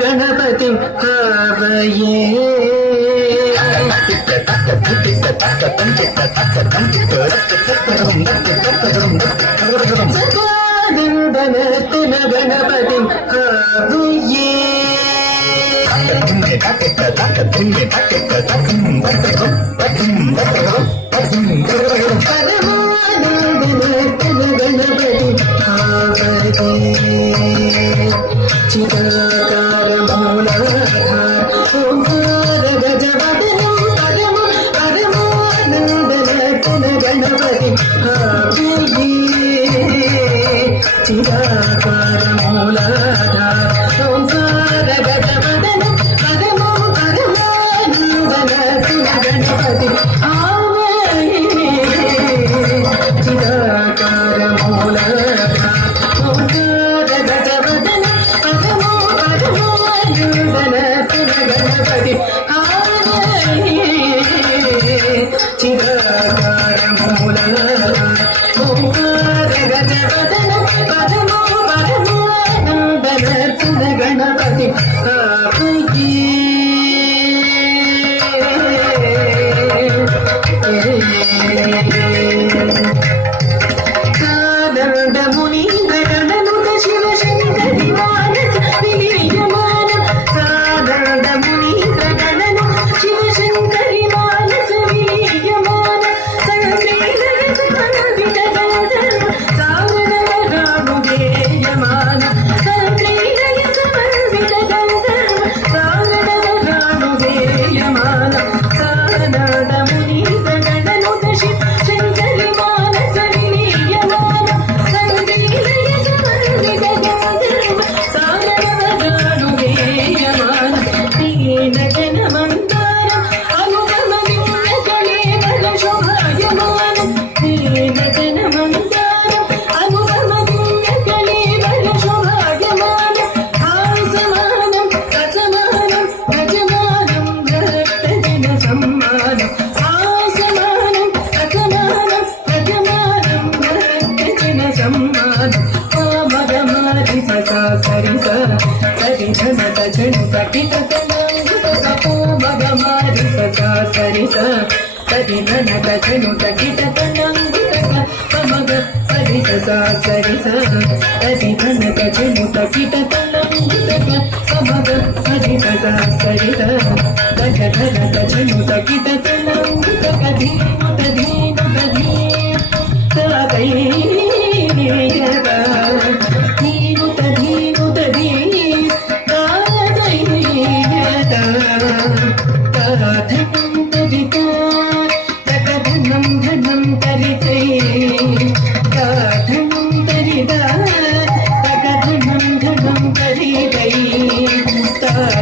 ಗಣಪತಿ ಹವಯೇ ಗಣಪತಿ ಹವಯೇ ಚಿದಾಕಾರ ಮೂಲಾಧಾರ ಓಂಕಾರ ಗಜವದನಂ ಪರಮ ಪರಮಾನಂದನ ಗಣಪತಿ ಹವಯೇ ಚಿದಾಕಾರ ಮೂಲಾಧಾರ ಓಂಕಾರ ಗಜವದನಂ ಪರಮ ಪರಮಾನಂದನ ಗಣಪತಿ ಹವಯೇ ಚಿದಾಕಾರ ಮೂಲಾಧಾರ ಓಂಕಾರ ಗಜವದನಂ ಗಣಪತಿ ಚಿದಾಕಾರ ಮೂಲಾಧಾರ ಓಂಕಾರ ಗಜವದನ ಪರಮೋ ಪರಮಾನಂದನ ಗಣಪತಿ ಸಾನಂದ ಮುನೀಂದ್ರ ಗಣನುತ ಶಿವಶಂಕರಿ ಮಾನಸ ವಿಲೀಯಮಾನ ಸಾನಂದ ಮುನೀಂದ್ರ ಗಣನು ಶಿವಶಂಕರಿ ಮಾನಸ ವಿಲೀಯಮಾನ ಸಾಗರರಾಣುಗೇಯಮಾನ ಸಂಕ್ರೀಡಯ ಸಮರ್ಪಿತ ಗಂಧರ್ವ ಸಾಗರರಾಣುಗೇಯಮಾನ ಸಾನಂದ ಮುನೀಂದ್ರ ಗಣನುತ ಶಿವಶಂಕರಿ ಮಾನಸ ವಿಲೀಯಮಾನ ಸಂಕ್ರೀಡಯ ಸಮರ್ಪಿತ ಗಂಧರ್ವ ಸಾಗರರಾಣುಗೇಯಮಾನ ದೀನ ಜನಮಂದಾರ ಅನುಗಮ ವಿಘ್ನಗಳೇ ಬಲ ಶೋಭಾಯಮಾನ ದೀನ ಜನಮಂದಾರ ಅನುಗಮ ವಿಘ್ನಗಳೇ ಬಲ ಶೋಭಾಯಮಾನ ಹಾಸಮಾನಂ ರಸಮಾನಂ ರಜಮಾನಂ ಭಕ್ತ ಜನ ಸಮ್ಮಾನಂ ಹಾಸಮಾನಂ ರಸಮಾನಂ ರಜಮಾನಂ ಭಕ್ತ ಜನ ಸಮ್ಮಾನಂ ಮಗಮಾರಿ ಸಸಾ ಸರಿಸ ಸರಿ ಧನದ ಜಣು ಕಟಿತ ಮಗಮಾರಿ ಸಸಾ ಸರಿಸ ಸರಿ ಧನದ ಜಣು ಕಟಿತ ಮಗ ಸರಿ ಸಸಾ ಸರಿಸ ಸರಿ ಧನದ ಜಣು ಕಟಿತ ಮಗ ಸರಿ ಸಸಾ ಸರಿಸ ಗಜ ಧನದ ಜಣು ಕಟಿತ ಧೀನು ಧೀನು ಧೀನುತ ಧೀನುತ ಧನಂ ಧನಂ ತರಿತೈ ಧನಂ ತರಿದ ಧನಂ ಧನಂ ತರಿತೈ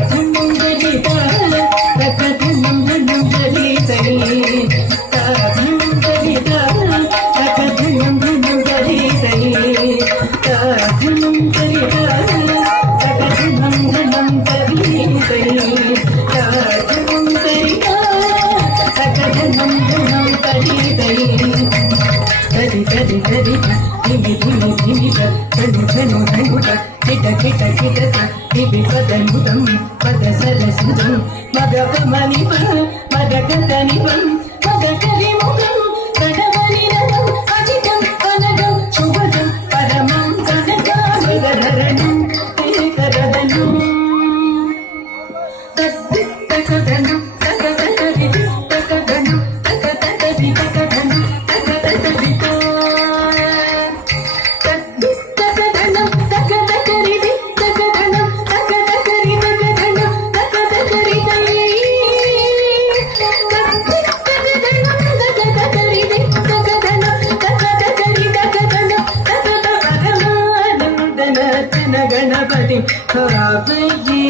ಧನಂ ತರಿದ ಧನಂ ಧನಂ ತರಿತೈ ಧನಂ ತರಿದ ಧನಂ ಧನಂ ತರಿತೈ ಧನಂ ತರಿದ ಧನಂ ಧನಂ ತರಿತೈ ಧನಂ ತರಿದ ಧನಂ ಧನಂ ತರಿತೈ ತರಿ ತರಿ ತರಿ ಧಿಮಿ ಧಿಮಿ ಧಿಮಿ ಧನು ಧನು ಧನುಟ ಕಿಟ ಕಿಟ ಕಿಟತ ಧಿಮಿ ಪದನುದಂ ಪದ ಸರಸುದಂ ಮಗ ಮನಿ ಮಗ ಕತನಿವಂ ಮಗ ಕರಿ ಮುಖಂ ಕಡವಲಿನಂ ಅಜಿತಂ ಅನಗಂ ಶುಭದಂ ಪರಮಂ ಕನಕಾಮೃಗಧರಣಂ ಏಕರದನು ತಕ್ಕದನು ತಕ್ಕದರಿ ತಕ್ಕದನು ತಕ್ಕದರಿ ತಕ್ಕದನು ತಕ್ಕದರಿ ತಕ್ಕದನು ತಕ್ಕದರಿ ತಕ್ಕದನು ತಕ್ಕದರಿ ತಕ್ಕದನು ತಕ್ಕದರಿ ಗಣಪತಿ ಹವಯೇ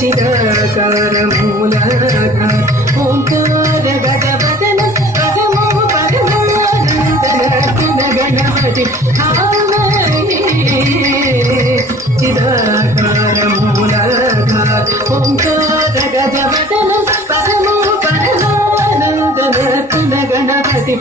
ಚಿದಾಕಾರ ಮೂಲಾಧಾರ ಓಂಕಾರ ಗಜವದನ ಪರಮೋ ಪರಮಾನಂದನ ಗಣಪತಿ ಹವಯೇ ಚಿದಾಕಾರ ಮೂಲಾಧಾರ ಓಂಕಾರ ಗಜವದನ ಪರಮೋ ಪರಮಾನಂದನ ಗಣಪತಿ